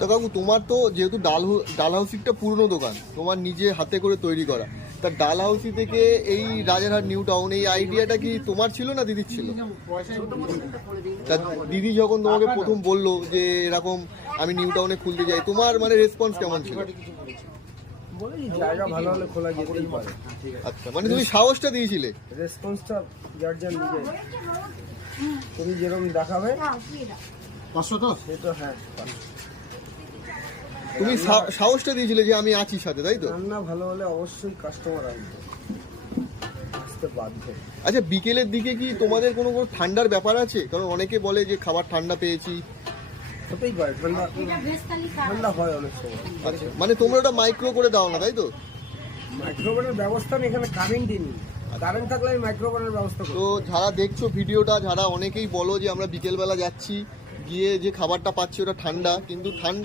তো কাকু, তোমার তো যেহেতু ডাল হাউসিংটা পুরনো দোকান, তোমার নিজে হাতে করে তৈরি করা, তা ডাল হাউসি থেকে এই রাজারহাট নিউ টাউন এই আইডিয়াটা কি তোমার ছিল না দিদির ছিল? তা দিদি যখন তোমাকে প্রথম বললো যে এরকম আমি নিউ টাউনে খুলতে যাই, তোমার মানে রেসপন্স কেমন ছিল? জায়গা ভালো হলে খোলা যেতেই পারে। আচ্ছা, মানে তুমি সাহসটা দিয়েছিলে? রেসপন্সটা যার যার নিজে, তুমি যেরকম দেখাবে 500 তো সেটা। হ্যাঁ, তুমি সাহসটা দিয়েছিলে যে আমি আছি সাথে, তাই তো? রান্না ভালো হলে অবশ্যই কাস্টমার আসবে, আসতে বাধ্য। আচ্ছা, বিকেলের দিকে কি তোমাদের কোনো ঠান্ডার ব্যাপার আছে? কারণ অনেকে বলে যে খাবার ঠান্ডা পেয়েছি। হতেই পারে, ঠান্ডা ঠান্ডা হয় অনেক সময়। আচ্ছা, মানে তোমরা ওটা মাইক্রো করে দাও না, তাই তো? মাইক্রোওভেনের ব্যবস্থা নেই এখানে, কারেন্টই নেই। কারেন্ট থাকলে আমি মাইক্রোওভেনের ব্যবস্থা করি। তো যারা দেখছো ভিডিওটা, যারা অনেকেই বলো যে আমরা বিকেলবেলা যাচ্ছি, গিয়ে যে খাবারটা পাচ্ছি ওটা ঠান্ডা, কিন্তু ঠান্ডা